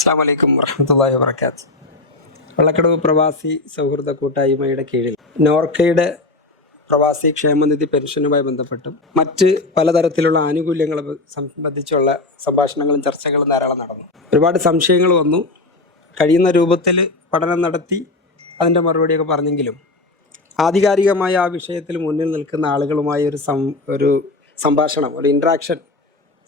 അസ്സാം വലൈക്കും വർഹമത്തല്ലാഹി വാബർക്കാത്ത് വള്ളക്കടവ് പ്രവാസി സൗഹൃദ കൂട്ടായ്മയുടെ കീഴിൽ നോർക്കയുടെ പ്രവാസി ക്ഷേമനിധി പെൻഷനുമായി ബന്ധപ്പെട്ടും മറ്റ് പലതരത്തിലുള്ള ആനുകൂല്യങ്ങൾ സംബന്ധിച്ചുള്ള സംഭാഷണങ്ങളും ചർച്ചകളും ധാരാളം നടന്നു. ഒരുപാട് സംശയങ്ങൾ വന്നു. കഴിയുന്ന രൂപത്തിൽ പഠനം നടത്തി അതിന്റെ മറുപടിയൊക്കെ പറഞ്ഞെങ്കിലും ആധികാരികമായ ആ വിഷയത്തിൽ മുന്നിൽ നിൽക്കുന്ന ആളുകളുമായി ഒരു സം ഒരു സംഭാഷണം ഒരു ഇൻട്രാക്ഷൻ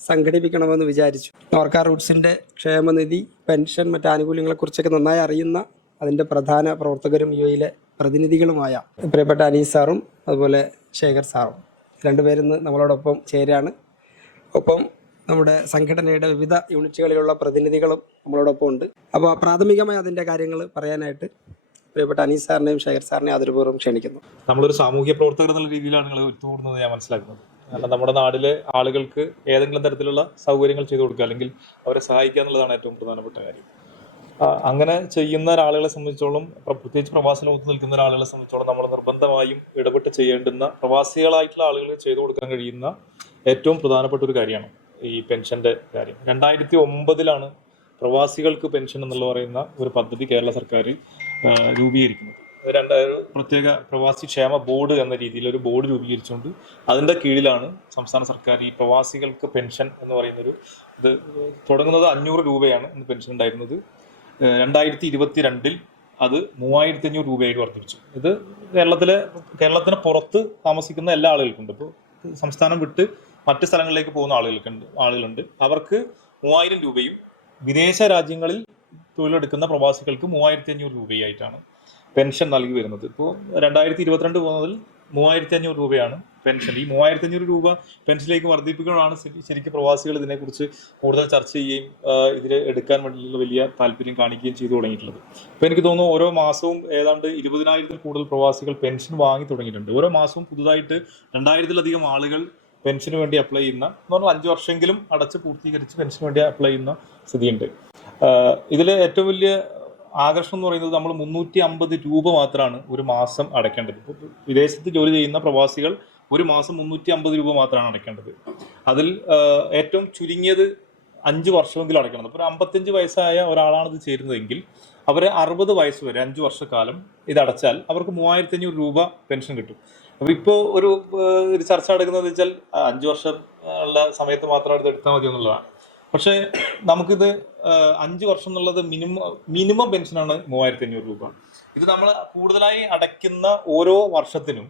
സംഘടിപ്പിക്കണമെന്ന് വിചാരിച്ചു. നോർക്ക റൂട്ട്സിന്റെ ക്ഷേമനിധി പെൻഷൻ മറ്റ് ആനുകൂല്യങ്ങളെക്കുറിച്ചൊക്കെ നന്നായി അറിയുന്ന അതിന്റെ പ്രധാന പ്രവർത്തകരും യു എയിലെ പ്രതിനിധികളുമായ പ്രിയപ്പെട്ട അനീസ് സാറും അതുപോലെ ശേഖർ സാറും. രണ്ടുപേരിന്ന് നമ്മളോടൊപ്പം ചേരാണ്. ഒപ്പം നമ്മുടെ സംഘടനയുടെ വിവിധ യൂണിറ്റുകളിലുള്ള പ്രതിനിധികളും നമ്മളോടൊപ്പം ഉണ്ട്. അപ്പോൾ പ്രാഥമികമായി അതിന്റെ കാര്യങ്ങൾ പറയാനായിട്ട് പ്രിയപ്പെട്ട അനീസ് സാറിനെയും ശേഖർ സാറിനെയും ആദരപൂർവം ക്ഷണിക്കുന്നു. നമ്മളൊരു സാമൂഹ്യ പ്രവർത്തകർ എന്നുള്ള രീതിയിലാണ് ഞാൻ മനസ്സിലാക്കുന്നത്. കാരണം നമ്മുടെ നാട്ടിലെ ആളുകൾക്ക് ഏതെങ്കിലും തരത്തിലുള്ള സൗകര്യങ്ങൾ ചെയ്തു കൊടുക്കുക അല്ലെങ്കിൽ അവരെ സഹായിക്കുക എന്നുള്ളതാണ് ഏറ്റവും പ്രധാനപ്പെട്ട കാര്യം. അങ്ങനെ ചെയ്യുന്ന ഒരാളുകളെ സംബന്ധിച്ചോളം പ്ര- പ്രത്യേകിച്ച് പ്രവാസ ലോകത്ത് നിൽക്കുന്ന ഒരാളുകളെ സംബന്ധിച്ചോളം നമ്മൾ നിർബന്ധമായും ഇടപെട്ട് ചെയ്യേണ്ടുന്ന പ്രവാസികളായിട്ടുള്ള ആളുകൾ ചെയ്തു കൊടുക്കാൻ കഴിയുന്ന ഏറ്റവും പ്രധാനപ്പെട്ട ഒരു കാര്യമാണ് ഈ പെൻഷന്റെ കാര്യം. രണ്ടായിരത്തി ഒമ്പതിലാണ് പ്രവാസികൾക്ക് പെൻഷൻ എന്നുള്ള പറയുന്ന ഒരു പദ്ധതി കേരള സർക്കാർ രൂപീകരിക്കുന്നത്. രണ്ട് പ്രത്യേക പ്രവാസി ക്ഷേമ ബോർഡ് എന്ന രീതിയിൽ ഒരു ബോർഡ് രൂപീകരിച്ചുകൊണ്ട് അതിന്റെ കീഴിലാണ് സംസ്ഥാന സർക്കാർ ഈ പ്രവാസികൾക്ക് പെൻഷൻ എന്ന് പറയുന്നൊരു ഇത് തുടങ്ങുന്നത് അഞ്ഞൂറ് രൂപയാണ് ഇന്ന് പെൻഷൻ ഉണ്ടായിരുന്നത്. രണ്ടായിരത്തി ഇരുപത്തി രണ്ടിൽ അത് മൂവായിരത്തി അഞ്ഞൂറ് രൂപയായിട്ട് വർദ്ധിപ്പിച്ചു. ഇത് കേരളത്തിലെ കേരളത്തിന് പുറത്ത് താമസിക്കുന്ന എല്ലാ ആളുകൾക്കുണ്ട്. ഇപ്പോൾ സംസ്ഥാനം വിട്ട് മറ്റ് സ്ഥലങ്ങളിലേക്ക് പോകുന്ന ആളുകൾക്കുണ്ട് ആളുകളുണ്ട്. അവർക്ക് മൂവായിരം രൂപയും വിദേശ രാജ്യങ്ങളിൽ തൊഴിലെടുക്കുന്ന പ്രവാസികൾക്ക് മൂവായിരത്തി അഞ്ഞൂറ് രൂപയായിട്ടാണ് പെൻഷൻ നൽകി വരുന്നത്. ഇപ്പോൾ രണ്ടായിരത്തി ഇരുപത്തിരണ്ട് പോകുന്നതിൽ മൂവായിരത്തി അഞ്ഞൂറ് രൂപയാണ് പെൻഷൻ. ഈ മൂവായിരത്തി അഞ്ഞൂറ് രൂപ പെൻഷനിലേക്ക് വർദ്ധിപ്പിക്കുകയാണ് ശരി- ശരിക്കും പ്രവാസികൾ ഇതിനെക്കുറിച്ച് കൂടുതൽ ചർച്ച ചെയ്യുകയും ഇതിൽ എടുക്കാൻ വേണ്ടിയുള്ള വലിയ താല്പര്യം കാണിക്കുകയും ചെയ്തു തുടങ്ങിയിട്ടുള്ളത്. അപ്പോൾ എനിക്ക് തോന്നുന്നു ഓരോ മാസവും ഏതാണ്ട് ഇരുപതിനായിരത്തിൽ കൂടുതൽ പ്രവാസികൾ പെൻഷൻ വാങ്ങി തുടങ്ങിയിട്ടുണ്ട്. ഓരോ മാസവും പുതുതായിട്ട് രണ്ടായിരത്തിലധികം ആളുകൾ പെൻഷന് വേണ്ടി അപ്ലൈ ചെയ്യുന്ന എന്ന് പറഞ്ഞാൽ അഞ്ച് വർഷമെങ്കിലും അടച്ച് പൂർത്തീകരിച്ച് പെൻഷന് വേണ്ടി അപ്ലൈ ചെയ്യുന്ന സ്ഥിതിയുണ്ട്. ഇതിൽ ഏറ്റവും വലിയ ആകർഷണം എന്ന് പറയുന്നത് നമ്മൾ മുന്നൂറ്റി അമ്പത് രൂപ മാത്രമാണ് ഒരു മാസം അടയ്ക്കേണ്ടത്. വിദേശത്ത് ജോലി ചെയ്യുന്ന പ്രവാസികൾ ഒരു മാസം മുന്നൂറ്റി അമ്പത് രൂപ മാത്രമാണ് അടയ്ക്കേണ്ടത്. അതിൽ ഏറ്റവും ചുരുങ്ങിയത് അഞ്ച് വർഷമെങ്കിലും അടയ്ക്കണം. അപ്പോൾ ഒരു അമ്പത്തഞ്ച് വയസ്സായ ഒരാളാണ് ഇത് ചേരുന്നതെങ്കിൽ അവരെ അറുപത് വയസ്സ് വരെ അഞ്ച് വർഷക്കാലം ഇത് അടച്ചാൽ അവർക്ക് മൂവായിരത്തി അഞ്ഞൂറ് രൂപ പെൻഷൻ കിട്ടും. അപ്പോൾ ഇപ്പോൾ ഒരു ഒരു ചർച്ച നടക്കുന്നത് വെച്ചാൽ അഞ്ച് വർഷം ഉള്ള സമയത്ത് മാത്രം എടുത്താൽ മതി എന്നുള്ളതാണ് പക്ഷേ നമുക്കിത് അഞ്ച് വർഷം എന്നുള്ളത് മിനിമം മിനിമം പെൻഷനാണ് മൂവായിരത്തി അഞ്ഞൂറ് രൂപ. ഇത് നമ്മൾ കൂടുതലായി അടയ്ക്കുന്ന ഓരോ വർഷത്തിനും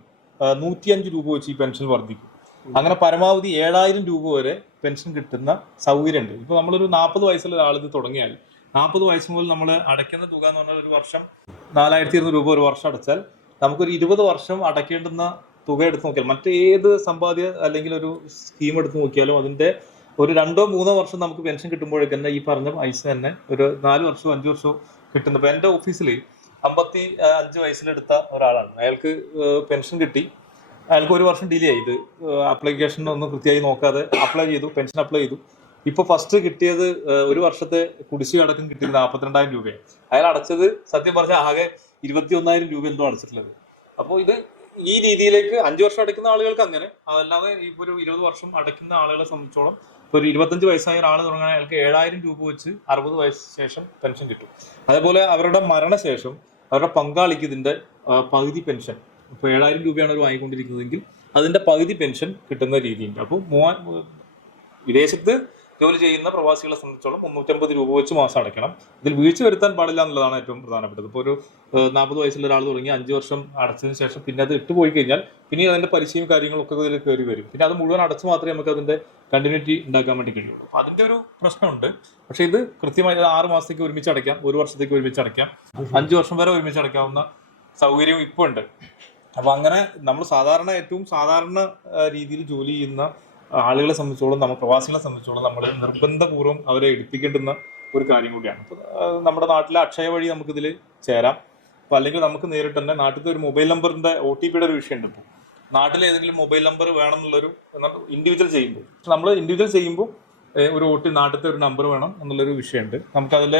നൂറ്റിയഞ്ച് രൂപ വെച്ച് ഈ പെൻഷൻ വർദ്ധിക്കും. അങ്ങനെ പരമാവധി ഏഴായിരം രൂപ വരെ പെൻഷൻ കിട്ടുന്ന സൗകര്യമുണ്ട്. ഇപ്പോൾ നമ്മളൊരു നാൽപ്പത് വയസ്സുള്ള ഒരാൾ ഇത് തുടങ്ങിയാൽ നാൽപ്പത് വയസ്സ് മുതൽ നമ്മൾ അടയ്ക്കുന്ന തുക എന്ന് പറഞ്ഞാൽ ഒരു വർഷം നാലായിരത്തി ഇരുന്നൂറ് രൂപ ഒരു വർഷം അടച്ചാൽ നമുക്കൊരു ഇരുപത് വർഷം അടയ്ക്കേണ്ടുന്ന തുക എടുത്ത് നോക്കിയാൽ മറ്റേത് സമ്പാദ്യ അല്ലെങ്കിൽ ഒരു സ്കീം എടുത്ത് നോക്കിയാലും അതിന്റെ ഒരു രണ്ടോ മൂന്നോ വർഷം നമുക്ക് പെൻഷൻ കിട്ടുമ്പോഴേക്ക് തന്നെ ഈ പറഞ്ഞ പൈസ തന്നെ ഒരു നാല് വർഷമോ അഞ്ച് വർഷമോ ഇപ്പൊ എന്റെ ഓഫീസിൽ അമ്പത്തി അഞ്ച് വയസ്സിലെടുത്ത ഒരാളാണ്. അയാൾക്ക് പെൻഷൻ കിട്ടി. അയാൾക്ക് ഒരു വർഷം ഡിലേ ആയി. ഇത് ആപ്ലിക്കേഷൻ ഒന്നും കൃത്യമായി നോക്കാതെ അപ്ലൈ ചെയ്തു പെൻഷൻ അപ്ലൈ ചെയ്തു. ഇപ്പൊ ഫസ്റ്റ് കിട്ടിയത് ഒരു വർഷത്തെ കുടിശ്ശിക അടക്കം കിട്ടിയത് നാൽപ്പത്തിരണ്ടായിരം രൂപയാണ്. അയാൾ അടച്ചത് സത്യം പറഞ്ഞാൽ ആകെ ഇരുപത്തി ഒന്നായിരം രൂപ എന്തോ അടച്ചിട്ടുള്ളത്. അപ്പോൾ ഇത് ഈ രീതിയിലേക്ക് അഞ്ചു വർഷം അടയ്ക്കുന്ന ആളുകൾക്ക് അങ്ങനെ അതല്ലാതെ ഇപ്പൊ ഒരു ഇരുപത് വർഷം അടയ്ക്കുന്ന ആളുകളെ സംബന്ധിച്ചോളം ഇപ്പൊ ഒരു ഇരുപത്തഞ്ച് വയസ്സായ ഒരാൾ തുടങ്ങാൻ അയാൾക്ക് ഏഴായിരം രൂപ വെച്ച് അറുപത് വയസ്സ് ശേഷം പെൻഷൻ കിട്ടും. അതേപോലെ അവരുടെ മരണശേഷം അവരുടെ പങ്കാളിക്ക് ഇതിന്റെ പകുതി പെൻഷൻ ഇപ്പൊ ഏഴായിരം രൂപയാണ് അവർ വാങ്ങിക്കൊണ്ടിരിക്കുന്നതെങ്കിൽ അതിന്റെ പകുതി പെൻഷൻ കിട്ടുന്ന രീതിയുണ്ട്. അപ്പോൾ മൂവാ വിദേശത്ത് ജോലി ചെയ്യുന്ന പ്രവാസികളെ സംബന്ധിച്ചോളം മുന്നൂറ്റമ്പത് രൂപ വെച്ച് മാസം അടയ്ക്കണം. ഇതിൽ വീഴ്ച വരുത്താൻ പാടില്ല എന്നുള്ളതാണ് ഏറ്റവും പ്രധാനപ്പെട്ടത്. ഇപ്പോൾ ഒരു നാൽപ്പത് വയസ്സുള്ള ഒരാൾ തുടങ്ങി അഞ്ച് വർഷം അടച്ചതിന് ശേഷം പിന്നെ അത് ഇട്ട് പോയി കഴിഞ്ഞാൽ പിന്നെ അതിന്റെ പലിശയും കാര്യങ്ങളൊക്കെ ഇതിൽ കയറി വരും. പിന്നെ അത് മുഴുവൻ അടച്ചു മാത്രമേ നമുക്ക് അതിന്റെ കണ്ടിന്യൂറ്റി ഉണ്ടാക്കാൻ വേണ്ടി കഴിയുള്ളൂ. അപ്പോൾ അതിന്റെ ഒരു പ്രശ്നമുണ്ട്. പക്ഷേ ഇത് കൃത്യമായി ആറ് മാസത്തേക്ക് ഒരുമിച്ച് അടയ്ക്കാം ഒരു വർഷത്തേക്ക് ഒരുമിച്ച് അടയ്ക്കാം അഞ്ച് വർഷം വരെ ഒരുമിച്ച് അടയ്ക്കാവുന്ന സൗകര്യം ഇപ്പോൾ ഉണ്ട്. അപ്പൊ അങ്ങനെ നമ്മൾ സാധാരണ ഏറ്റവും സാധാരണ രീതിയിൽ ജോലി ചെയ്യുന്ന ആളുകളെ സംബന്ധിച്ചോളം നമ്മൾ പ്രവാസികളെ സംബന്ധിച്ചോളം നമ്മൾ നിർബന്ധപൂർവം അവരെ എടുപ്പിക്കേണ്ടുന്ന ഒരു കാര്യം കൂടിയാണ്. അപ്പൊ നമ്മുടെ നാട്ടിലെ അക്ഷയ വഴി നമുക്കിതിൽ ചേരാം. അപ്പൊ അല്ലെങ്കിൽ നമുക്ക് നേരിട്ട് തന്നെ നാട്ടിലത്തെ ഒരു മൊബൈൽ നമ്പറിന്റെ ഒ ടി പിയുടെ ഒരു വിഷയമുണ്ട് ഇപ്പോൾ നാട്ടിലെ ഏതെങ്കിലും മൊബൈൽ നമ്പർ വേണം എന്നുള്ളൊരു ഇൻഡിവിജ്വൽ ചെയ്യുമ്പോൾ. നമ്മൾ ഇൻഡിവിജ്വൽ ചെയ്യുമ്പോൾ ഒരു ഒ ടി നാട്ടിലത്തെ ഒരു നമ്പർ വേണം എന്നുള്ളൊരു വിഷയമുണ്ട്. നമുക്കതിൽ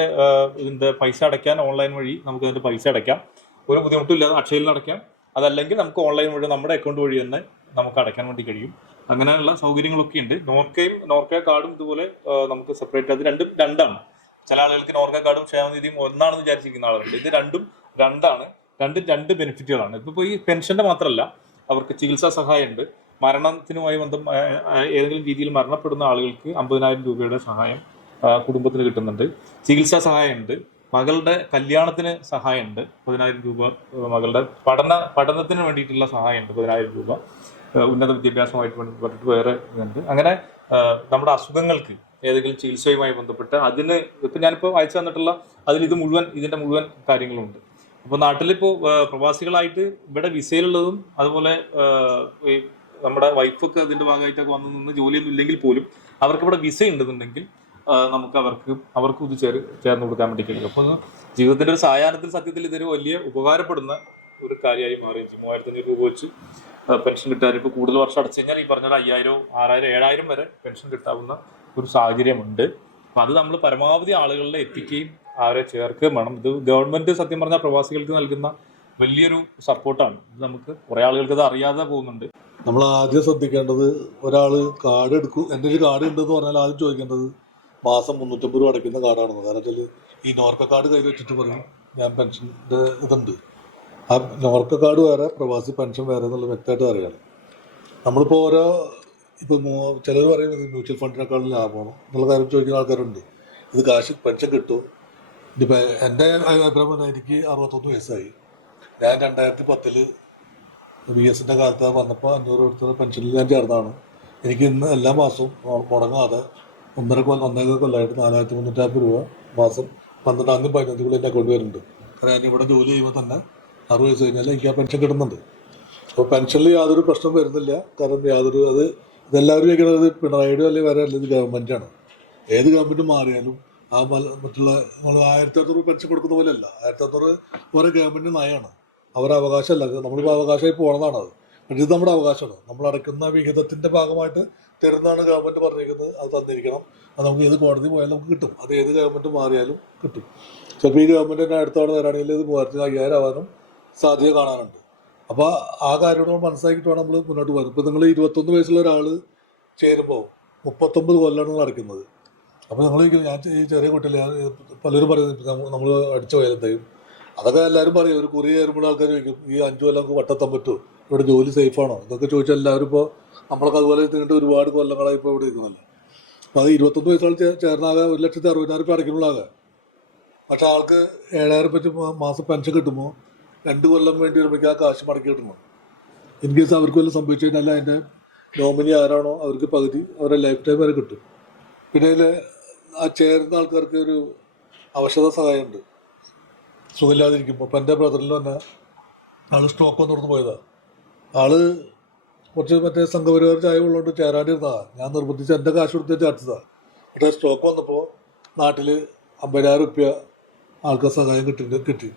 ഇതിന്റെ പൈസ അടയ്ക്കാൻ ഓൺലൈൻ വഴി നമുക്ക് അതിന്റെ പൈസ അടയ്ക്കാം. ഒരു ബുദ്ധിമുട്ടും ഇല്ലാതെ അക്ഷയയിൽ അടയ്ക്കാം. അതല്ലെങ്കിൽ നമുക്ക് ഓൺലൈൻ വഴി നമ്മുടെ അക്കൗണ്ട് വഴി തന്നെ നമുക്ക് അടയ്ക്കാൻ വേണ്ടി കഴിയും. അങ്ങനെയുള്ള സൗകര്യങ്ങളൊക്കെ ഉണ്ട്. നോർക്കയും നോർക്ക കാർഡും ഇതുപോലെ നമുക്ക് സെപ്പറേറ്റ് അത് രണ്ടും രണ്ടാണ്. ചില ആളുകൾക്ക് നോർക്ക കാർഡും ക്ഷേമനിധിയും ഒന്നാണെന്ന് വിചാരിച്ചിരിക്കുന്ന ആളുകളുണ്ട്. ഇത് രണ്ടും രണ്ടാണ്. രണ്ടും രണ്ട് ബെനിഫിറ്റുകളാണ് ഇപ്പൊ ഈ പെൻഷന്റെ മാത്രമല്ല അവർക്ക് ചികിത്സാ സഹായമുണ്ട്. മരണത്തിനുമായി ബന്ധം ഏതെങ്കിലും രീതിയിൽ മരണപ്പെടുന്ന ആളുകൾക്ക് അമ്പതിനായിരം രൂപയുടെ സഹായം കുടുംബത്തിന് കിട്ടുന്നുണ്ട്. ചികിത്സാ സഹായമുണ്ട്. മകളുടെ കല്യാണത്തിന് സഹായമുണ്ട്. പതിനായിരം രൂപ മകളുടെ പഠന പഠനത്തിന് വേണ്ടിയിട്ടുള്ള സഹായമുണ്ട്. പതിനായിരം രൂപ. ഉന്നത വിദ്യാഭ്യാസമായിട്ട് ബന്ധപ്പെട്ടിട്ട് വേറെ ഇതുണ്ട്. അങ്ങനെ നമ്മുടെ അസുഖങ്ങൾക്ക് ഏതെങ്കിലും ചികിത്സയുമായി ബന്ധപ്പെട്ട് അതിന് ഇപ്പം ഞാനിപ്പോൾ അയച്ചു തന്നിട്ടുള്ള അതിൽ ഇത് മുഴുവൻ ഇതിന്റെ മുഴുവൻ കാര്യങ്ങളുണ്ട്. അപ്പോൾ നാട്ടിലിപ്പോൾ പ്രവാസികളായിട്ട് ഇവിടെ വിസയിലുള്ളതും അതുപോലെ ഈ നമ്മുടെ വൈഫൊക്കെ അതിന്റെ ഭാഗമായിട്ടൊക്കെ വന്നു നിന്ന് ജോലിയൊന്നും ഇല്ലെങ്കിൽ പോലും അവർക്ക് ഇവിടെ വിസ ഉണ്ടെന്നുണ്ടെങ്കിൽ നമുക്ക് അവർക്ക് അവർക്കും ഇത് ചേർ ചേർന്ന് കൊടുക്കാൻ വേണ്ടി കഴിയും. അപ്പോൾ ജീവിതത്തിന്റെ ഒരു സായാഹ്നത്തിൽ സത്യത്തിൽ ഇതൊരു വലിയ ഉപകാരപ്പെടുന്ന ഒരു കാര്യമായി മാറുകയും ചെയ്യും മൂവായിരത്തി അഞ്ഞൂറ് രൂപ വെച്ച് പെൻഷൻ കിട്ടാൻ ഇപ്പോൾ കൂടുതൽ വർഷം അടച്ചു കഴിഞ്ഞാൽ ഈ പറഞ്ഞ പോലെ അയ്യായിരം ആറായിരം ഏഴായിരം വരെ പെൻഷൻ കിട്ടാവുന്ന ഒരു സാഹചര്യമുണ്ട്. അപ്പം അത് നമ്മൾ പരമാവധി ആളുകളിലെ എത്തിക്കുകയും അവരെ ചേർക്കുകയും വേണം. ഇത് ഗവൺമെന്റ് സത്യം പറഞ്ഞാൽ പ്രവാസികൾക്ക് നൽകുന്ന വലിയൊരു സപ്പോർട്ടാണ്. ഇത് നമുക്ക് കുറേ ആളുകൾക്ക് ഇത് അറിയാതെ പോകുന്നുണ്ട്. നമ്മൾ ആദ്യം ശ്രദ്ധിക്കേണ്ടത് ഒരാൾ കാർഡ് എടുക്കും എന്റെ ഒരു കാർഡ് ഉണ്ടെന്ന് പറഞ്ഞാൽ ആദ്യം ചോദിക്കേണ്ടത് മാസം മുന്നൂറ്റമ്പത് രൂപ അടയ്ക്കുന്ന കാർഡാണെന്ന്. കാരണം വെച്ചാൽ ഈ നോർക്ക കാർഡ് കയ്യിൽ വെച്ചിട്ട് പറയും ഞാൻ പെൻഷന്റെ ഇതുണ്ട്. ആ നോർക്ക കാർഡ് വേറെ പ്രവാസി പെൻഷൻ വേറെ എന്നുള്ള വ്യക്തമായിട്ട് അറിയണം. നമ്മളിപ്പോൾ ഓരോ ഇപ്പോൾ ചിലർ പറയുന്നത് മ്യൂച്വൽ ഫണ്ടിനേക്കാളും ലാഭമാണ് എന്നുള്ള കാര്യം ചോദിക്കുന്ന ആൾക്കാരുണ്ട്. ഇത് കാശ് പെൻഷൻ കിട്ടും. ഇതിപ്പോൾ എന്റെ അഭിപ്രായം എനിക്ക് അറുപത്തൊന്ന് വയസ്സായി. ഞാൻ രണ്ടായിരത്തി പത്തിൽ ബി എസിന്റെ കാലത്ത് വന്നപ്പോൾ അഞ്ഞൂറ് കൊടുത്ത പെൻഷനിൽ ഞാൻ ചേർന്നതാണ്. എനിക്ക് ഇന്ന് എല്ലാ മാസവും മുടങ്ങാതെ ഒന്നര കൊല്ലം ഒന്നേക കൊല്ലമായിട്ട് നാലായിരത്തി മുന്നൂറ്റമ്പത് രൂപ മാസം പന്ത്രണ്ടാം തീയതി പതിനഞ്ച് കൂടി എന്റെ അക്കൗണ്ട് വരുന്നുണ്ട്. കാരണം ഇവിടെ ജോലി ചെയ്യുമ്പോൾ തന്നെ അറുപത് വയസ്സ് കഴിഞ്ഞാൽ എനിക്ക് ആ പെൻഷൻ കിട്ടുന്നുണ്ട്. അപ്പോൾ പെൻഷനിൽ യാതൊരു പ്രശ്നം വരുന്നില്ല. കാരണം യാതൊരു അത് ഇതെല്ലാവരും വയ്ക്കുന്നത് പിണറായിയുടെ അല്ലെങ്കിൽ വേറെ അല്ലെങ്കിൽ ഗവൺമെന്റാണ് ഏത് ഗവൺമെന്റ് മാറിയാലും ആ മല- മറ്റുള്ള നമ്മൾ ആയിരത്തി അറുന്നൂറ് പെൻഷൻ കൊടുക്കുന്ന പോലെയല്ല. ആയിരത്തി അറുന്നൂറ് ഓരോ ഗവൺമെന്റ് നയമാണ്. അവരുടെ അവകാശമല്ല. നമ്മളിപ്പോൾ അവകാശമായി പോകണതാണ് അത്. പക്ഷേ ഇത് നമ്മുടെ അവകാശമാണ്. നമ്മൾ അടയ്ക്കുന്ന വിഹിതത്തിന്റെ ഭാഗമായിട്ട് തരുന്നതാണ് ഗവൺമെന്റ് പറഞ്ഞിരിക്കുന്നത്. അത് തന്നിരിക്കണം. അത് നമുക്ക് ഏത് കോടതി പോയാലും നമുക്ക് കിട്ടും. അത് ഏത് ഗവൺമെന്റ് മാറിയാലും കിട്ടും. ചിലപ്പോൾ ഈ ഗവൺമെന്റ് തന്നെ അടുത്ത തവണ തരാണെങ്കിൽ ഇത് മൂവായിരത്തി അയ്യായിരം ആവാനും സാധ്യത കാണാനുണ്ട്. അപ്പോൾ ആ കാര്യം നമ്മൾ മനസ്സിലാക്കിയിട്ട് വേണം നമ്മൾ മുന്നോട്ട് പോകാൻ. ഇപ്പോൾ നിങ്ങൾ ഇരുപത്തൊന്ന് വയസ്സുള്ള ഒരാൾ ചേരുമ്പോൾ മുപ്പത്തൊമ്പത് കൊല്ലമാണ് നിങ്ങൾ അടയ്ക്കുന്നത്. അപ്പോൾ നിങ്ങൾ ഞാൻ ഈ ചെറിയ കുട്ടികൾ പലരും പറയുന്നത് നമ്മൾ അടിച്ച വയലത്തെയും അതൊക്കെ എല്ലാവരും പറയും. ഒരു കുറി ചേരുമ്പോൾ ആൾക്കാർ ചോദിക്കും ഈ അഞ്ചു കൊല്ലം നമുക്ക് പറ്റുമോ ഇവിടെ ജോലി സേഫാണോ ഇതൊക്കെ ചോദിച്ചാൽ എല്ലാവരും ഇപ്പോൾ നമ്മളൊക്കെ അതുപോലെ നീണ്ട് ഒരുപാട് കൊല്ലങ്ങളായി ഇപ്പോൾ ഇവിടെ ഇരിക്കുന്നല്ലോ അപ്പോൾ അത് ഇരുപത്തൊന്ന് വയസ്സാൾ ചേർന്നാകെ ഒരു ലക്ഷത്തി അറുപതിനായിരം രൂപ അടയ്ക്കുമ്പോഴാകെ പക്ഷേ ആൾക്ക് ഏഴായിരം മാ- മാസം പെൻഷൻ കിട്ടുമ്പോൾ രണ്ട് കൊല്ലം വേണ്ടി വരുമ്പോഴേക്കും ആ കാശ് മടക്കി കിട്ടണം ഇൻ കേസ് അവർക്ക് വല്ലതും സംഭവിച്ചു കഴിഞ്ഞാൽ അതിന്റെ നോമിനി ആരാണോ അവർക്ക് പകുതി അവരുടെ ലൈഫ് ടൈം വരെ കിട്ടും. പിന്നെ അതിൽ ആ ചേരുന്ന ആൾക്കാർക്ക് ഒരു അവശത സഹായമുണ്ട്. സുഖമില്ലാതിരിക്കുമ്പോൾ ഇപ്പം എന്റെ ബ്രദറിൽ തന്നെ ആൾ സ്ട്രോക്ക് വന്ന് തുറന്ന് പോയതാണ് ആൾ കുറച്ച് മറ്റേ സംഘപരിവാർ ചായ ഉള്ളതുകൊണ്ട് ചേരാണ്ടിരുന്നതാണ് ഞാൻ നിർബന്ധിച്ച് എന്റെ കാശ് കൊടുത്ത് ചേർത്തതാണ് പക്ഷേ സ്ട്രോക്ക് വന്നപ്പോൾ നാട്ടിൽ അമ്പതിനായിരം റുപ്യ ആൾക്കാർ സഹായം കിട്ടി കിട്ടി.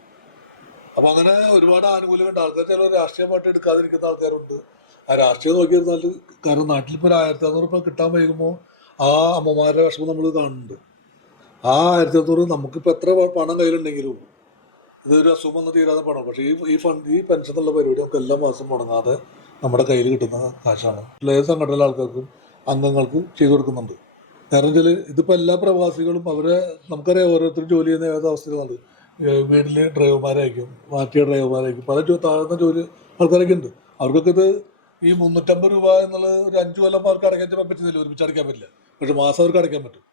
അപ്പോൾ അങ്ങനെ ഒരുപാട് ആനുകൂല്യമുണ്ട് ആൾക്കാർ ചില രാഷ്ട്രീയ പാർട്ടി എടുക്കാതിരിക്കുന്ന ആൾക്കാരുണ്ട്. ആ രാഷ്ട്രീയം നോക്കിയിരുന്നാൽ കാരണം നാട്ടിലിപ്പോൾ ഒരു ആയിരത്തി അറുന്നൂറ് രൂപ കിട്ടാൻ വൈകുമ്പോൾ ആ അമ്മമാരുടെ വിഷമം നമ്മൾ കാണുന്നുണ്ട്. ആ ആയിരത്തി അറുന്നൂറ് നമുക്കിപ്പോൾ എത്ര പണം കയ്യിലുണ്ടെങ്കിലും ഇതൊരു അസുഖം വന്ന് തീരാതെ പണം പക്ഷേ ഈ ഈ ഫണ്ട് ഈ പെൻഷൻ എന്നുള്ള പരിപാടി നമുക്ക് എല്ലാ മാസം മുടങ്ങാതെ നമ്മുടെ കയ്യിൽ കിട്ടുന്ന കാശാണ്. ഏത് സംഘടനയിലെ ആൾക്കാർക്കും അംഗങ്ങൾക്ക് ചെയ്തു കൊടുക്കുന്നുണ്ട്. കാരണം വെച്ചാൽ ഇതിപ്പോൾ എല്ലാ പ്രവാസികളും അവരെ നമുക്കറിയാം ഓരോരുത്തരും ജോലി ചെയ്യുന്ന ഏത് അവസ്ഥയിലാണ്. വീട്ടിൽ ഡ്രൈവർമാരായിരിക്കും മാറ്റിയ ഡ്രൈവർമാരായിരിക്കും. പല താഴ്ന്ന ജോലി ആൾക്കാരൊക്കെ ഉണ്ട്. അവർക്കൊക്കെ ഇത് ഈ മുന്നൂറ്റമ്പത് രൂപ എന്നുള്ള ഒരു അഞ്ചു കൊല്ലം അവർക്ക് അടയ്ക്കാൻ പറ്റുന്നില്ല ഒരുമിച്ച് അടയ്ക്കാൻ പറ്റില്ല. പക്ഷെ മാസം അവർക്ക് അടയ്ക്കാൻ പറ്റും.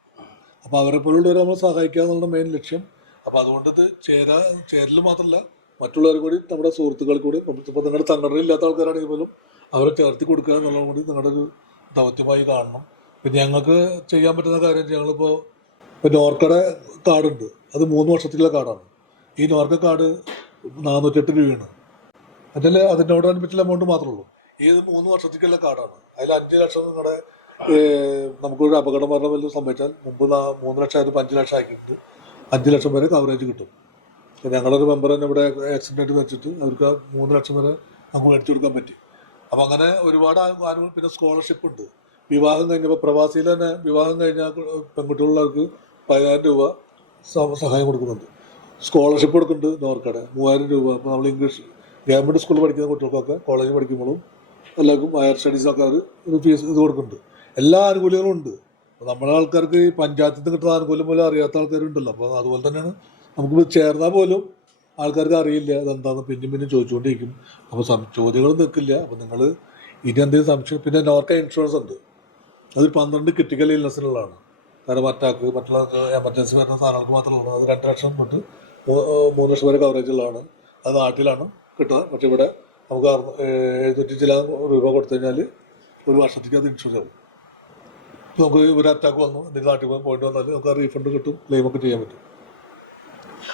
അപ്പോൾ അവരെ പോലുള്ളവരെ നമ്മൾ സഹായിക്കുക എന്നുള്ള മെയിൻ ലക്ഷ്യം. അപ്പോൾ അതുകൊണ്ട് ഇത് ചേരാ ചേരൽ മാത്രമല്ല മറ്റുള്ളവർ കൂടി നമ്മുടെ സുഹൃത്തുക്കൾ കൂടി ഇപ്പോൾ നിങ്ങളുടെ സംഘടന ഇല്ലാത്ത ആൾക്കാരാണെങ്കിൽ പോലും അവരെ ചേർത്തി കൊടുക്കുക എന്നുള്ളത് കൂടി നിങ്ങളുടെ ഒരു ദൗത്യമായി കാണണം. പിന്നെ ഞങ്ങൾക്ക് ചെയ്യാൻ പറ്റുന്ന കാര്യം ഞങ്ങളിപ്പോൾ ഇപ്പോൾ നോർക്കയുടെ കാർഡുണ്ട് അത് മൂന്ന് വർഷത്തിലുള്ള കാർഡാണ് ഈ നോർക്ക കാർഡ് നാനൂറ്റെട്ട് രൂപയാണ്. അതിൽ അതിനോടനുബന്ധിച്ചുള്ള എമൗണ്ട് മാത്രമേ ഉള്ളൂ ഇത് മൂന്ന് വർഷത്തേക്കുള്ള കാർഡാണ് അതിൽ അഞ്ച് ലക്ഷം നിങ്ങളുടെ നമുക്കൊരു അപകടം മരണം വല്ലതും സംഭവിച്ചാൽ മുമ്പ് മൂന്ന് ലക്ഷം ആയിരുന്നു അഞ്ച് ലക്ഷം ആക്കിയിട്ടുണ്ട്. അഞ്ച് ലക്ഷം വരെ കവറേജ് കിട്ടും. ഞങ്ങളൊരു മെമ്പർ തന്നെ ഇവിടെ ആക്സിഡന്റ് വെച്ചിട്ട് അവർക്ക് മൂന്ന് ലക്ഷം വരെ നമുക്ക് മേടിച്ചു കൊടുക്കാൻ പറ്റി. അപ്പം അങ്ങനെ ഒരുപാട് ആനുകൂല്യം പിന്നെ സ്കോളർഷിപ്പ് ഉണ്ട്. വിവാഹം കഴിഞ്ഞപ്പോൾ പ്രവാസിയിൽ തന്നെ വിവാഹം കഴിഞ്ഞ പെൺകുട്ടികളുള്ളവർക്ക് പതിനായിരം രൂപ സഹായം കൊടുക്കുന്നുണ്ട്. സ്കോളർഷിപ്പ് കൊടുക്കുന്നുണ്ട് നോർക്കട. മൂവായിരം രൂപ. അപ്പോൾ നമ്മൾ ഇംഗ്ലീഷ് ഗവൺമെന്റ് സ്കൂളിൽ പഠിക്കുന്ന കുട്ടികൾക്കൊക്കെ കോളേജിൽ പഠിക്കുമ്പോഴും എല്ലാവർക്കും ഹയർ സ്റ്റഡീസൊക്കെ അവർ ഫീസ് ഇത് കൊടുക്കുന്നുണ്ട്. എല്ലാ ആനുകൂല്യങ്ങളും ഉണ്ട്. അപ്പോൾ നമ്മുടെ ആൾക്കാർക്ക് ഈ പഞ്ചായത്തിൽ നിന്ന് കിട്ടുന്ന ആനുകൂല്യം പോലും അറിയാത്ത ആൾക്കാരുണ്ടല്ലോ. അപ്പോൾ അതുപോലെ തന്നെയാണ് നമുക്ക് ചേർന്നാൽ പോലും ആൾക്കാർക്ക് അറിയില്ല അതെന്താണെന്ന് പിന്നെയും പിന്നെ ചോദിച്ചുകൊണ്ടിരിക്കും. അപ്പോൾ സം ചോദ്യങ്ങളും നിൽക്കില്ല. അപ്പോൾ നിങ്ങൾ ഇനി എന്തെങ്കിലും സംശയം പിന്നെ നോർക്ക ഇൻഷുറൻസ് ഉണ്ട്. അത് പന്ത്രണ്ട് ക്രിട്ടിക്കൽ ഇൽനെസ്സിനുള്ളതാണ്. കാരണം അറ്റാക്ക് മറ്റുള്ള എമർജൻസി വരുന്ന സാധനങ്ങൾക്ക് മാത്രമുള്ളൂ അത് രണ്ട് ലക്ഷം തൊട്ട് മൂന്ന് ലക്ഷം വരെ കവറേജ് ഉള്ളതാണ്. അത് നാട്ടിലാണ് കിട്ടുക. പക്ഷെ ഇവിടെ നമുക്ക് എഴുന്നൂറ്റി ചില രൂപ കൊടുത്തു കഴിഞ്ഞാൽ ഒരു വർഷത്തേക്ക് അത് ഇൻഷുറൻസ് ആവും. നമുക്ക് ഒരു അറ്റാക്ക് വന്നു. എന്തെങ്കിലും നാട്ടിൽ പോയി പോയിട്ട് വന്നാൽ നമുക്ക് ആ റീഫണ്ട് കിട്ടും ക്ലെയിമൊക്കെ ചെയ്യാൻ പറ്റും.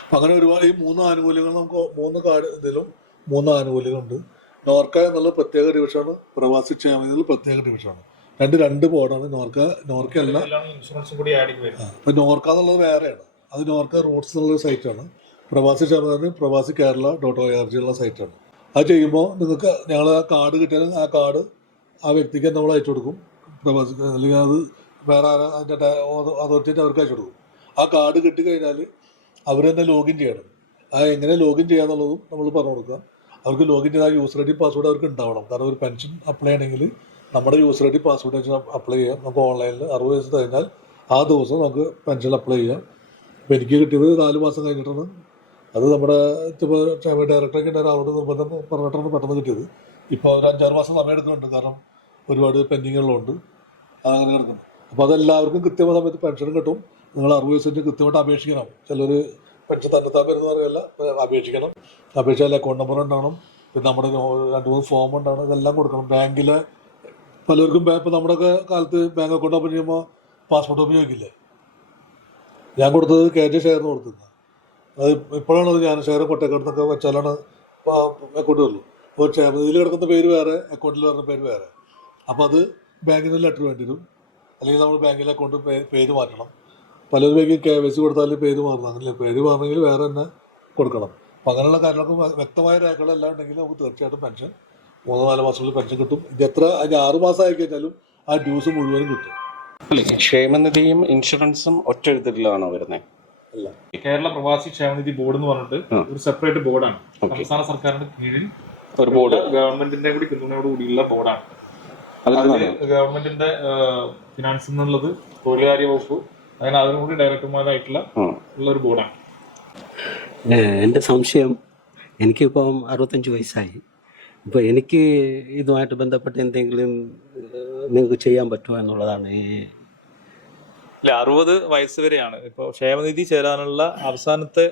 അപ്പം അങ്ങനെ ഒരുപാട് ഈ മൂന്ന് ആനുകൂല്യങ്ങൾ നമുക്ക് മൂന്ന് കാർഡ് ഇതിലും മൂന്ന് ആനുകൂല്യങ്ങളുണ്ട്. നോർക്ക എന്നുള്ള പ്രത്യേക ഡിവിഷനാണ് പ്രവാസി ക്ഷേമ എന്നുള്ള പ്രത്യേക ഡിവിഷനാണ് രണ്ട് രണ്ട് ബോർഡാണ് നോർക്ക നോർക്ക അല്ല ഇൻഷുറൻസും കൂടി ആഡ് ചെയ്യുക വരും അപ്പം നോർക്ക എന്നുള്ളത് വേറെയാണ്. അത് നോർക്ക റോഡ്സ് എന്നുള്ളൊരു സൈറ്റാണ് പ്രവാസി ക്ഷേമത്തിന് പ്രവാസി Kerala dot O R G ഉള്ള സൈറ്റാണ് അത് ചെയ്യുമ്പോൾ നിങ്ങൾക്ക് ഞങ്ങൾ ആ കാർഡ് കിട്ടിയാൽ ആ കാർഡ് ആ വ്യക്തിക്ക് നമ്മൾ അയച്ചു കൊടുക്കും. പ്രവാസി അല്ലെങ്കിൽ അത് വേറെ അതിന്റെ അതോറിറ്റി അവർക്ക് അയച്ചു കൊടുക്കും. ആ കാർഡ് കിട്ടിക്കഴിഞ്ഞാൽ അവർ തന്നെ ലോഗിൻ ചെയ്യണം. ആ എങ്ങനെ ലോഗിൻ ചെയ്യാന്നുള്ളതും നമ്മൾ പറഞ്ഞു കൊടുക്കുക. അവർക്ക് ലോഗിൻ ചെയ്താൽ യൂസർ ഐ ഡി പാസ്വേഡ് അവർക്ക് ഉണ്ടാവണം. കാരണം ഒരു പെൻഷൻ അപ്ലൈ ചെയ്യണമെങ്കിൽ നമ്മുടെ യൂസർ ഐ ഡി പാസ്വേഡ് വെച്ച് അപ്ലൈ ചെയ്യാം. നമുക്ക് ഓൺലൈനിൽ അറുപത് വയസ്സ് കഴിഞ്ഞാൽ ആ ദിവസം നമുക്ക് പെൻഷൻ അപ്ലൈ ചെയ്യാം. അപ്പോൾ എനിക്ക് കിട്ടിയത് നാല് മാസം കഴിഞ്ഞിട്ടാണ്. അത് നമ്മുടെ ഇപ്പോൾ ഡയറക്ടറേക്ക് ഉണ്ടായ ആളോട് നിർബന്ധം പറഞ്ഞിട്ടാണ് പെട്ടെന്ന് കിട്ടിയത്. ഇപ്പോൾ ഒരു അഞ്ചാറ് മാസം സമയം എടുക്കുന്നുണ്ട് കാരണം ഒരുപാട് പെൻഡിങ്ങുകളുണ്ട് അങ്ങനെ കിടക്കുന്നു. അപ്പോൾ അതെല്ലാവർക്കും കൃത്യമായ സമയത്ത് പെൻഷൻ കിട്ടും. നിങ്ങൾ അറുപത് വയസ്സിന്റെ കൃത്യമായിട്ട് അപേക്ഷിക്കണം. ചിലർ പെൻഷൻ തന്നെത്താൻ വരുന്ന പറയല്ല അപേക്ഷിക്കണം. അപേക്ഷിച്ചാൽ അക്കൗണ്ട് നമ്പർ ഉണ്ടാവണം. പിന്നെ നമ്മുടെ രണ്ട് മൂന്ന് ഫോം ഉണ്ടാവണം. ഇതെല്ലാം കൊടുക്കണം. ബാങ്കിലെ പലർക്കും ഇപ്പം നമ്മുടെയൊക്കെ കാലത്ത് ബാങ്ക് അക്കൗണ്ട് ഓപ്പൺ ചെയ്യുമ്പോൾ പാസ്പോർട്ട് ഉപയോഗിക്കില്ലേ? ഞാൻ കൊടുത്തത് കെ ജെ ഷെയറിന് കൊടുത്തത് അത് ഇപ്പോഴാണ് അത് ഞാൻ ഷെയർ കൊട്ടക്കടുത്തൊക്കെ വെച്ചാലാണ് അക്കൗണ്ട് വരുള്ളൂ അപ്പോൾ ഇതിൽ കിടക്കുന്ന പേര് വേറെ അക്കൗണ്ടിൽ വരുന്ന പേര് വേറെ. അപ്പോൾ അത് ബാങ്കിൽ നിന്ന് ലെറ്റർ വേണ്ടി വരും. അല്ലെങ്കിൽ നമ്മൾ ബാങ്കിലെ അക്കൗണ്ട് പേര് മാറ്റണം. പലരും ബാങ്കിൽ കെ വൈ സി പേര് മാറണം അങ്ങനെ പേര് മാറണമെങ്കിൽ വേറെ തന്നെ കൊടുക്കണം. അപ്പോൾ അങ്ങനെയുള്ള കാര്യങ്ങൾക്ക് വ്യ- വ്യക്തമായ രേഖകളെല്ലാം ഉണ്ടെങ്കിൽ നമുക്ക് തീർച്ചയായിട്ടും പെൻഷൻ മൂന്നോ നാല് മാസത്തിൽ പെൻഷൻ കിട്ടും. ഇത് എത്ര അതിന് ആറ് മാസം ആയി കഴിഞ്ഞാലും ആ ഡ്യൂസ് മുഴുവനും കിട്ടും. ക്ഷേമനിധിയും ഇൻഷുറൻസും ഒറ്റെഴുത്തിലാണോ വരുന്നത് അല്ല. കേരള പ്രവാസി ക്ഷേമനിധി ബോർഡ് എന്ന് പറഞ്ഞിട്ട് ഒരു സെപ്പറേറ്റ് ബോർഡാണ് സംസ്ഥാന സർക്കാരിന്റെ കീഴിൽ ഒരു ബോർഡ് ഗവൺമെന്റിന്റെ കൂടി പിന്തുണയോട് കൂടിയുള്ള ബോർഡാണ് ഗവൺമെന്റിന്റെ ഫിനാൻസ് എന്നുള്ളത് തൊഴിലുകാര്യ വകുപ്പ് അങ്ങനെ അതിനും കൂടി ഡയറക്ടർമാരായിട്ടുള്ള ഉള്ള ഒരു ബോർഡാണ് എന്റെ എന്റെ സംശയം എനിക്കിപ്പം അറുപത്തഞ്ച് വയസ്സായി. ഇപ്പോൾ എനിക്ക് ഇതുമായിട്ട് ബന്ധപ്പെട്ട് എന്തെങ്കിലും നിങ്ങൾക്ക് ചെയ്യാൻ പറ്റുമോ എന്നുള്ളതാണ് ഈ ഇല്ല അറുപത് വയസ്സ് വരെയാണ്. ഇപ്പോൾ ക്ഷേമനിധി ചേരാനുള്ള അവസാനത്തെ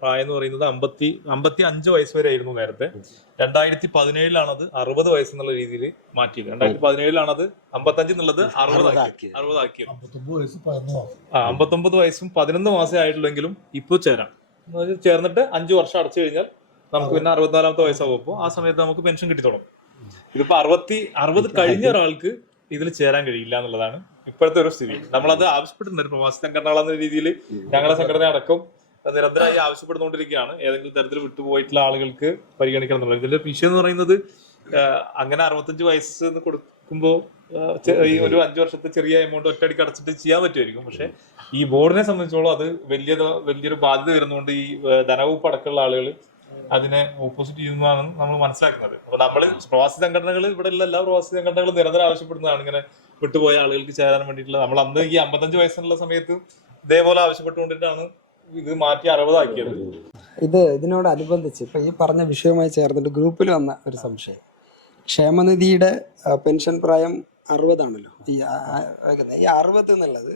പ്രായം എന്ന് പറയുന്നത് അമ്പത്തി അമ്പത്തി അഞ്ച് വയസ്സ് വരെ ആയിരുന്നു നേരത്തെ. രണ്ടായിരത്തി പതിനേഴിലാണ് അത് അറുപത് വയസ്സ് എന്നുള്ള രീതിയിൽ മാറ്റിയത്. രണ്ടായിരത്തി പതിനേഴിലാണ് അത് അമ്പത്തഞ്ച് എന്നുള്ളത് അറുപതാക്കി അറുപതാക്കിയത്. അമ്പത്തൊമ്പത് വയസ്സ് പതിനൊന്ന് മാസം. ആയിട്ടുള്ളെങ്കിലും ഇപ്പോൾ ചേരാം. ചേർന്നിട്ട് അഞ്ചു വർഷം അടച്ചു കഴിഞ്ഞാൽ നമുക്ക് പിന്നെ അറുപത്തിനാലാമത്തെ വയസ്സാകുമ്പോൾ ആ സമയത്ത് നമുക്ക് പെൻഷൻ കിട്ടി തുടങ്ങും ഇതിപ്പോ അറുപത്തി അറുപത് കഴിഞ്ഞ ഒരാൾക്ക് ഇതിൽ ചേരാൻ കഴിയില്ല എന്നുള്ളതാണ് ഇപ്പോഴത്തെ ഒരു സ്ഥിതി. നമ്മളത് ആവശ്യപ്പെടുന്നുണ്ട്. പ്രവാസി സംഘടനകൾ എന്ന രീതിയിൽ ഞങ്ങളുടെ സംഘടന അടക്കം നിരന്തരമായി ആവശ്യപ്പെടുന്നുകൊണ്ടിരിക്കുകയാണ്. ഏതെങ്കിലും തരത്തിൽ വിട്ടുപോയിട്ടുള്ള ആളുകൾക്ക് പരിഗണിക്കണം എന്നുള്ളത്. ഇതിന്റെ വിഷയം എന്ന് പറയുന്നത് അങ്ങനെ അറുപത്തഞ്ച് വയസ്സ് കൊടുക്കുമ്പോൾ ഈ ഒരു അഞ്ചു വർഷത്തെ ചെറിയ എമൗണ്ട് ഒറ്റയടിക്ക് അടച്ചിട്ട് ചെയ്യാൻ പറ്റുമായിരിക്കും. പക്ഷെ ഈ ബോർഡിനെ സംബന്ധിച്ചോളം അത് വലിയ വലിയൊരു ബാധ്യത വരുന്നതുകൊണ്ട് ഈ ധനവകുപ്പ് അടക്കമുള്ള ആളുകൾ അതിനെ ഓപ്പോസിറ്റ് ചെയ്യുന്നതാണ് നമ്മൾ മനസ്സിലാക്കുന്നത്. അപ്പൊ നമ്മൾ പ്രവാസി സംഘടനകൾ ഇവിടെ എല്ലാ പ്രവാസി സംഘടനകളും നിരന്തരം ആവശ്യപ്പെടുന്നതാണ് ഇങ്ങനെ വിട്ടുപോയ ആളുകൾക്ക് ചേരാൻ വേണ്ടിയിട്ടുള്ള നമ്മൾ അന്ന് ഈ അമ്പത്തഞ്ച് വയസ്സുള്ള സമയത്ത് ഇതേപോലെ ആവശ്യപ്പെട്ടുകൊണ്ടിട്ടാണ് ഇത് മാറ്റി അറുപതാക്കിയത്. ഇത് ഇതിനോടനുബന്ധിച്ച് ഇപ്പം ഈ പറഞ്ഞ വിഷയവുമായി ചേർന്നിട്ട് ഗ്രൂപ്പിൽ വന്ന ഒരു സംശയം. ക്ഷേമനിധിയുടെ പെൻഷൻ പ്രായം അറുപതാണല്ലോ. ഈ അറുപത് എന്നുള്ളത്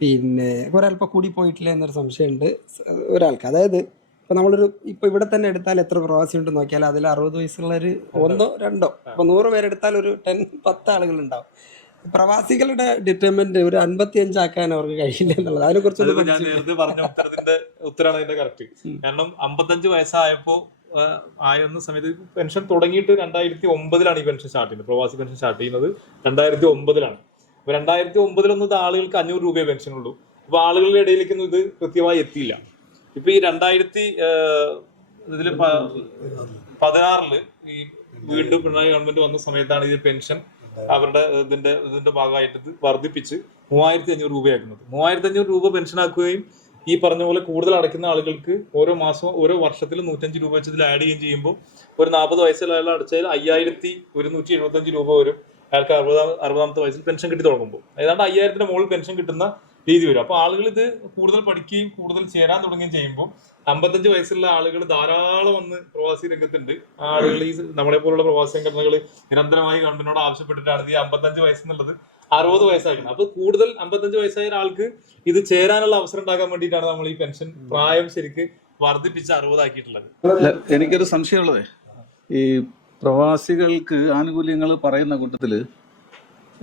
പിന്നെ ഒരല്പം കൂടി പോയിട്ടില്ല എന്നൊരു സംശയമുണ്ട് ഒരാൾക്ക്. അതായത് ഇപ്പം നമ്മളൊരു ഇപ്പം ഇവിടെ തന്നെ എടുത്താൽ എത്ര പ്രവാസി ഉണ്ട് നോക്കിയാൽ അതിൽ അറുപത് വയസ്സുള്ളൊരു ഒന്നോ രണ്ടോ ഇപ്പം നൂറ് പേരെടുത്താൽ ഒരു ടെൻ പത്ത് ആളുകൾ ഉണ്ടാവും പ്രവാസികളുടെ ഡിറ്റർമെന്റ് ഒരു അൻപത്തി അഞ്ചാക്കാൻ അവർക്ക് കഴിയില്ല എന്നുള്ളത്. അതിനെ കുറിച്ച് ഞാൻ നേരത്തെ പറഞ്ഞ ഉത്തരത്തിന്റെ ഉത്തരാണ് അതിന്റെ കറക്റ്റ് കാരണം അമ്പത്തഞ്ച് വയസ്സായപ്പോ ആയിരുന്ന സമയത്ത് പെൻഷൻ തുടങ്ങിയിട്ട് രണ്ടായിരത്തി ഒമ്പതിലാണ് ഈ പെൻഷൻ സ്റ്റാർട്ട് ചെയ്യുന്നത്. പ്രവാസി പെൻഷൻ സ്റ്റാർട്ട് ചെയ്യുന്നത് രണ്ടായിരത്തി ഒമ്പതിലാണ് അപ്പൊ രണ്ടായിരത്തി ഒമ്പതിലൊന്നും ആളുകൾക്ക് അഞ്ഞൂറ് രൂപയെ പെൻഷൻ ഉള്ളൂ അപ്പൊ ആളുകളുടെ ഇടയിലേക്കൊന്നും ഇത് കൃത്യമായി എത്തിയില്ല. ഇപ്പൊ ഈ രണ്ടായിരത്തി ഇതിൽ പതിനാറിൽ ഈ വീണ്ടും പിണറായി ഗവൺമെന്റ് വന്ന സമയത്താണ് ഈ പെൻഷൻ അവരുടെ ഇതിന്റെ ഇതിന്റെ ഭാഗമായിട്ട് വർദ്ധിപ്പിച്ച് മൂവായിരത്തി അഞ്ഞൂറ് രൂപയാക്കുന്നത്. മൂവായിരത്തി അഞ്ഞൂറ് രൂപ പെൻഷൻ ആക്കുകയും ഈ പറഞ്ഞ പോലെ കൂടുതൽ അടയ്ക്കുന്ന ആളുകൾക്ക് ഓരോ മാസം ഓരോ വർഷത്തിൽ നൂറ്റഞ്ച് രൂപ വെച്ച് ഇതിൽ ആഡ് ചെയ്യുകയും ചെയ്യുമ്പോൾ ഒരു നാൽപ്പത് വയസ്സിലുള്ള അടച്ചാൽ അയ്യായിരത്തി ഒരുന്നൂറ്റി എഴുപത്തഞ്ച് രൂപ വരും. അയാൾക്ക് അറുപതാം അറുപതാമത്തെ വയസ്സിൽ പെൻഷൻ കിട്ടി തുടങ്ങുമ്പോൾ. ഏതാണ്ട് അയ്യായിരത്തിന് മുകളിൽ പെൻഷൻ കിട്ടുന്ന രീതി വരും. അപ്പോൾ ആളുകൾ ഇത് കൂടുതൽ പഠിക്കുകയും കൂടുതൽ ചേരാൻ തുടങ്ങുകയും ചെയ്യുമ്പോൾ അമ്പത്തഞ്ച് വയസ്സുള്ള ആളുകൾ ധാരാളം വന്ന് പ്രവാസി രംഗത്തുണ്ട്. ആളുകൾ ഈ നമ്മളെ പോലുള്ള പ്രവാസി സംഘടനകൾ നിരന്തരമായി ഗവൺമെന്റിനോട് ആവശ്യപ്പെട്ടിട്ടാണ് ഈ അമ്പത്തഞ്ച് വയസ്സെന്നുള്ളത് അറുപത് വയസ്സായിരിക്കണം അപ്പൊ കൂടുതൽ അമ്പത്തഞ്ച് വയസ്സായ ഒരാൾക്ക് ഇത് ചേരാനുള്ള അവസരം ഉണ്ടാക്കാൻ വേണ്ടിയിട്ടാണ് നമ്മൾ ഈ പെൻഷൻ പ്രായം ശരിക്ക് വർദ്ധിപ്പിച്ച് അറുപതാക്കിയിട്ടുള്ളത്. എനിക്കൊരു സംശയമുള്ളതേ. ഈ പ്രവാസികൾക്ക് ആനുകൂല്യങ്ങൾ പറയുന്ന കൂട്ടത്തിൽ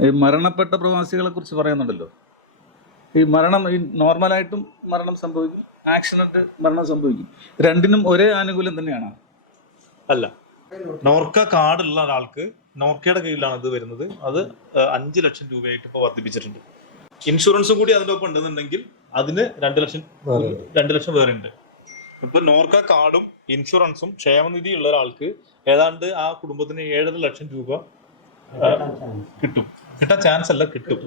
ഈ മരണപ്പെട്ട പ്രവാസികളെ കുറിച്ച് പറയുന്നുണ്ടല്ലോ. ഈ മരണം ഈ നോർമലായിട്ടും മരണം സംഭവിക്കും. ആക്സിഡന്റ് മരണം സംഭവിക്കും. രണ്ടിനും ഒരേ ആനുകൂല്യം തന്നെയാണ്? അല്ല. നോർക്ക കാർഡുള്ള ഒരാൾക്ക് നോർക്കയുടെ കീഴിലാണ് ഇത് വരുന്നത്. അത് അഞ്ച് ലക്ഷം രൂപയായിട്ട് ഇപ്പോൾ വർദ്ധിപ്പിച്ചിട്ടുണ്ട്. ഇൻഷുറൻസും കൂടി അതിന്റെ ഒപ്പം ഉണ്ടെന്നുണ്ടെങ്കിൽ അതിന് രണ്ട് ലക്ഷം രണ്ട് ലക്ഷം വേറെ ഉണ്ട്. ഇപ്പൊ നോർക്ക കാർഡും ഇൻഷുറൻസും ക്ഷേമനിധി ഉള്ള ഒരാൾക്ക് ഏതാണ്ട് ആ കുടുംബത്തിന് ഏഴര ലക്ഷം രൂപ കിട്ടും. കിട്ടാൻ ചാൻസ് അല്ല കിട്ടും.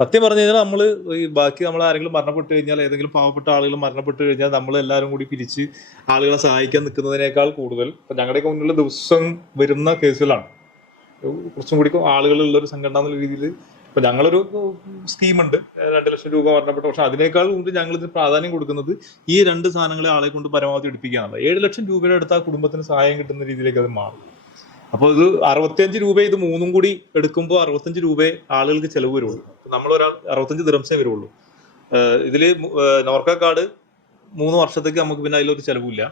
സത്യം പറഞ്ഞു കഴിഞ്ഞാൽ നമ്മൾ ഈ ബാക്കി നമ്മൾ ആരെങ്കിലും മരണപ്പെട്ട് കഴിഞ്ഞാൽ ഏതെങ്കിലും പാവപ്പെട്ട ആളുകൾ മരണപ്പെട്ട് കഴിഞ്ഞാൽ നമ്മൾ എല്ലാവരും കൂടി പിരിച്ച് ആളുകളെ സഹായിക്കാൻ നിൽക്കുന്നതിനേക്കാൾ കൂടുതൽ ഞങ്ങളുടെയൊക്കെ മുന്നിലുള്ള ദിവസം വരുന്ന കേസുകളാണ്. കുറച്ചും കൂടി ആളുകളുള്ള ഒരു സംഘടന എന്നുള്ള രീതിയിൽ ഇപ്പൊ ഞങ്ങളൊരു സ്കീമുണ്ട്. രണ്ട് ലക്ഷം രൂപ മരണപ്പെട്ട പക്ഷെ അതിനേക്കാൾ കൂടുതൽ ഞങ്ങൾ ഇതിന് പ്രാധാന്യം കൊടുക്കുന്നത് ഈ രണ്ട് സാധനങ്ങളെ ആളെ കൊണ്ട് പരമാവധി എടുപ്പിക്കുക എന്നുള്ളത് ഏഴ് ലക്ഷം രൂപയുടെ അടുത്ത് ആ കുടുംബത്തിന് സഹായം കിട്ടുന്ന രീതിയിലേക്ക് അത് മാറും. അപ്പോൾ ഇത് അറുപത്തിയഞ്ച് രൂപ ഇത് മൂന്നും കൂടി എടുക്കുമ്പോൾ അറുപത്തഞ്ച് രൂപ ആളുകൾക്ക് ചെലവ് വരുള്ളൂ. നമ്മൾ ഒരാൾ അറുപത്തഞ്ച് ദിറംസേ വരുള്ളൂ. ഇതിൽ നോർക്ക കാർഡ് മൂന്ന് വർഷത്തേക്ക് നമുക്ക് പിന്നെ അതിലൊരു ചെലവില്ല.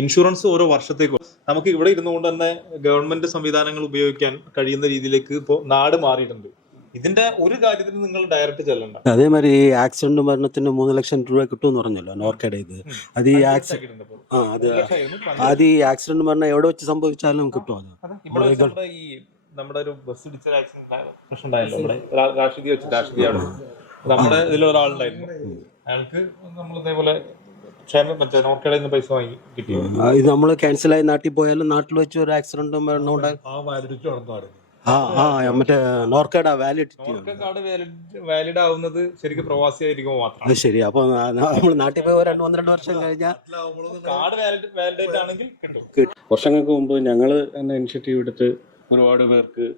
ഇൻഷുറൻസ് ഓരോ വർഷത്തേക്കും. നമുക്ക് ഇവിടെ ഇരുന്നുകൊണ്ട് തന്നെ ഗവൺമെന്റ് സംവിധാനങ്ങൾ ഉപയോഗിക്കാൻ കഴിയുന്ന രീതിയിലേക്ക് ഇപ്പോൾ നാട് മാറിയിട്ടുണ്ട്. ഇതിന്റെ ഒരു കാര്യത്തിന് നിങ്ങൾ ഡയറക്റ്റ് ചെല്ലണ്ട. അതേമാതിരി ഈ ആക്സിഡന്റ് മരണത്തിന് മൂന്ന് ലക്ഷം രൂപ കിട്ടുമെന്ന് പറഞ്ഞല്ലോ നോർക്കയുടെ ഇത്. അത് ഈ ആക്സിഡന്റ്. ആ അത് ഈ ആക്സിഡന്റ് മരണം എവിടെ വെച്ച് സംഭവിച്ചാലും കിട്ടും അത്. ഇവിടെ നമ്മുടെ ഈ നമ്മുടെ ഒരു ബസ് ഇടിച്ച ആക്സിഡന്റ് പ്രശ്നം ഉണ്ടായല്ലോ ഇവിടെ. രാഷ്ട്രീയ വെച്ച് രാഷ്ട്രീയ നമ്മുടെ അയാൾക്ക് നമ്മൾ ഇതേപോലെ പൈസ വാങ്ങി ഇത് നമ്മൾ ക്യാൻസലായി നാട്ടിൽ പോയാലും നാട്ടിൽ വെച്ച് ഒരു ആക്സിഡന്റ് മരണം ഉണ്ടായി മറ്റേ നോർക്കയുടെ വാലിഡിറ്റി കാർഡ് വാലിഡ് ആവുന്നത് ശരിക്കും പ്രവാസി ആയിരിക്കുമ്പോൾ മാത്രം അത് ശരി. അപ്പൊ നമ്മൾ നാട്ടിൽ പോയി രണ്ടു രണ്ട് ഒന്ന് വർഷം കഴിഞ്ഞാൽ കാർഡ് വാലിഡേറ്റ് ആണെങ്കിൽ കിട്ടും. വർഷങ്ങൾക്ക് മുമ്പ് ഞങ്ങൾ എന്ന ഇനിഷ്യേറ്റീവ് എടുത്ത് ഒരുപാട് പേർക്ക്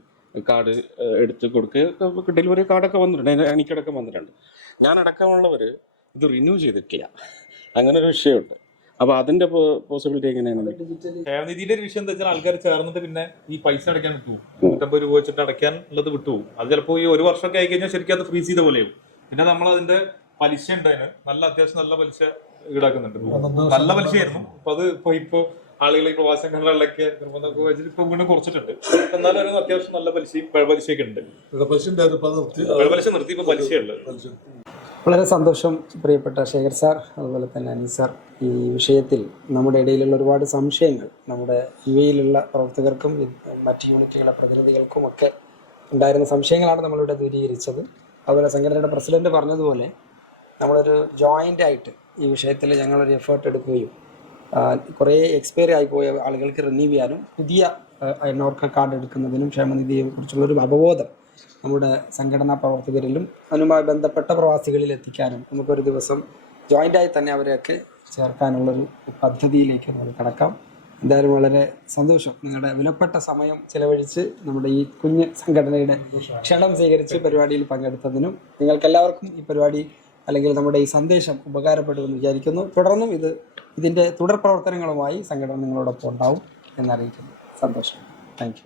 കാർഡ് എടുത്ത് കൊടുക്കുക ഡെലിവറി കാർഡൊക്കെ വന്നിട്ടുണ്ട്. എനി- എനിക്കടക്കം വന്നിട്ടുണ്ട്. ഞാൻ അടക്കമുള്ളവര് ഇത് റിന്യൂ ചെയ്തിട്ടില്ല. അങ്ങനെ ഒരു വിഷയമുണ്ട്. അപ്പോൾ അതിന്റെ പോസിബിലിറ്റി എങ്ങനെയാണ്? ക്ഷേമനിധിയുടെ ഒരു വിഷയം എന്താ വെച്ചാൽ ആൾക്കാർ ചേർന്നിട്ട് പിന്നെ ഈ പൈസ അടയ്ക്കാൻ വിട്ടുപോകും നൂറ്റമ്പത് രൂപ വെച്ചിട്ട് അടയ്ക്കാൻ ഉള്ളത് വിട്ടുപോകും അത് ചിലപ്പോൾ ഈ ഒരു വർഷമൊക്കെ ആയി കഴിഞ്ഞാൽ ശരിക്കും അത് ഫ്രീസ് ചെയ്ത പോലെയും പിന്നെ നമ്മൾ അതിന്റെ പലിശ ഉണ്ട് അതിന്. നല്ല അത്യാവശ്യം നല്ല പലിശ ഈടാക്കുന്നുണ്ട്. നല്ല പലിശയായിരുന്നു. അപ്പൊ അത് ഇപ്പൊ ഇപ്പൊ ആളുകൾ ഈ പ്രവാസ സംഘടനകളിലൊക്കെ നിർബന്ധമൊക്കെ വെച്ചിട്ട് ഇപ്പൊ വീണ്ടും കുറച്ചിട്ടുണ്ട്. എന്നാലും ഒരു അത്യാവശ്യം നല്ല പലിശയും പിഴപലിശയൊക്കെ ഉണ്ട്. അത് നിർത്തി. ഇപ്പൊ പലിശയുള്ളത് പലിശ. വളരെ സന്തോഷം പ്രിയപ്പെട്ട ശേഖർ സാർ അതുപോലെ തന്നെ അനിൽ സാർ. ഈ വിഷയത്തിൽ നമ്മുടെ ഇടയിലുള്ള ഒരുപാട് സംശയങ്ങൾ നമ്മുടെ യു എയിലുള്ള പ്രവർത്തകർക്കും മറ്റ് യൂണിറ്റുകളെ പ്രതിനിധികൾക്കും ഒക്കെ ഉണ്ടായിരുന്ന സംശയങ്ങളാണ് നമ്മളിവിടെ ദൂരീകരിച്ചത്. അതുപോലെ സംഘടനയുടെ പ്രസിഡന്റ് പറഞ്ഞതുപോലെ നമ്മളൊരു ജോയിന്റ് ആയിട്ട് ഈ വിഷയത്തിൽ ഞങ്ങളൊരു എഫേർട്ട് എടുക്കുകയും കുറേ എക്സ്പയറി ആയിപ്പോയ പോയ ആളുകൾക്ക് റിന്യൂ ചെയ്യാനും പുതിയ നോർക്ക കാർഡ് എടുക്കുന്നതിനും ക്ഷേമനിധിയെ കുറിച്ചുള്ളൊരു അവബോധം നമ്മുടെ സംഘടനാ പ്രവർത്തകരിലും അതുമായി ബന്ധപ്പെട്ട പ്രവാസികളിൽ എത്തിക്കാനും നമുക്കൊരു ദിവസം ജോയിന്റായി തന്നെ അവരെയൊക്കെ ചേർക്കാനുള്ളൊരു പദ്ധതിയിലേക്ക് നമുക്ക് കടക്കാം. എന്തായാലും വളരെ സന്തോഷം. നിങ്ങളുടെ വിലപ്പെട്ട സമയം ചിലവഴിച്ച് നമ്മുടെ ഈ കുഞ്ഞ് സംഘടനയുടെ ക്ഷണം സ്വീകരിച്ച് പരിപാടിയിൽ പങ്കെടുത്തതിനും നിങ്ങൾക്കെല്ലാവർക്കും ഈ പരിപാടി അല്ലെങ്കിൽ നമ്മുടെ ഈ സന്ദേശം ഉപകാരപ്പെടുമെന്ന് വിചാരിക്കുന്നു. തുടർന്നും ഇത് ഇതിന്റെ തുടർ പ്രവർത്തനങ്ങളുമായി സംഘടന നിങ്ങളോടൊപ്പം ഉണ്ടാവും എന്നറിയിക്കുന്നു. സന്തോഷം. താങ്ക്